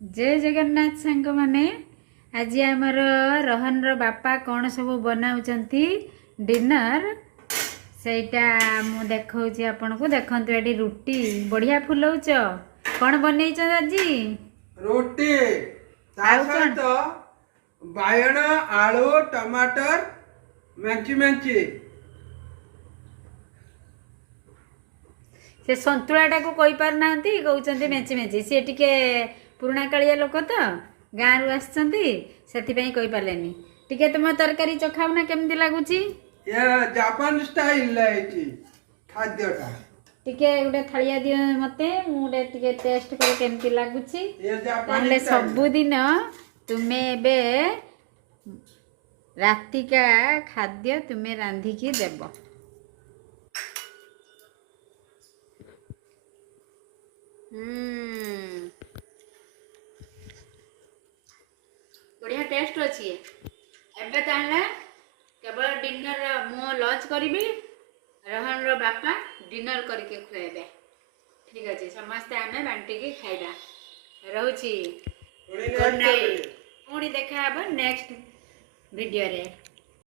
जय जगन्नाथ सांग माने आज आमर रोहन रो बापा कौन सब बनाउचंती डिनर सेटा मु देखौची आपन को देखंतु एडी रुटी बढ़िया फुलौच कौन बनैछ आज रोटी सहित बायण आलू टमाटर मेंची मेंची से संतुलाटा को कहि पार नांती कहउचंती मेंची मेंची से टिके पुराणा कालिया लोक तो गाँ रु आसचंती सेथिपई कहि पालेनी टिके तुम तरकारी चखाउना केमती लागुची ये जापान स्टाइल लाइची खाद्यटा टिके गोटे थालिया दियो मते मु गोटे टिके टेस्ट करे केमती लागुची ये जापान ताले स्टाइल सबुदिन तुमे बे रातिका खाद्य तुमे रांधी की देबो बढ़िया टेस्ट अच्छी एबे ताहले केवल डिनर मो लंच करी रोहन रो बापा डिनर करके खुएबे ठीक अच्छे समस्ते आमे बांटी की खाइबा रहूची गुड नाइट पुणी देखा नेक्स्ट वीडियो रे।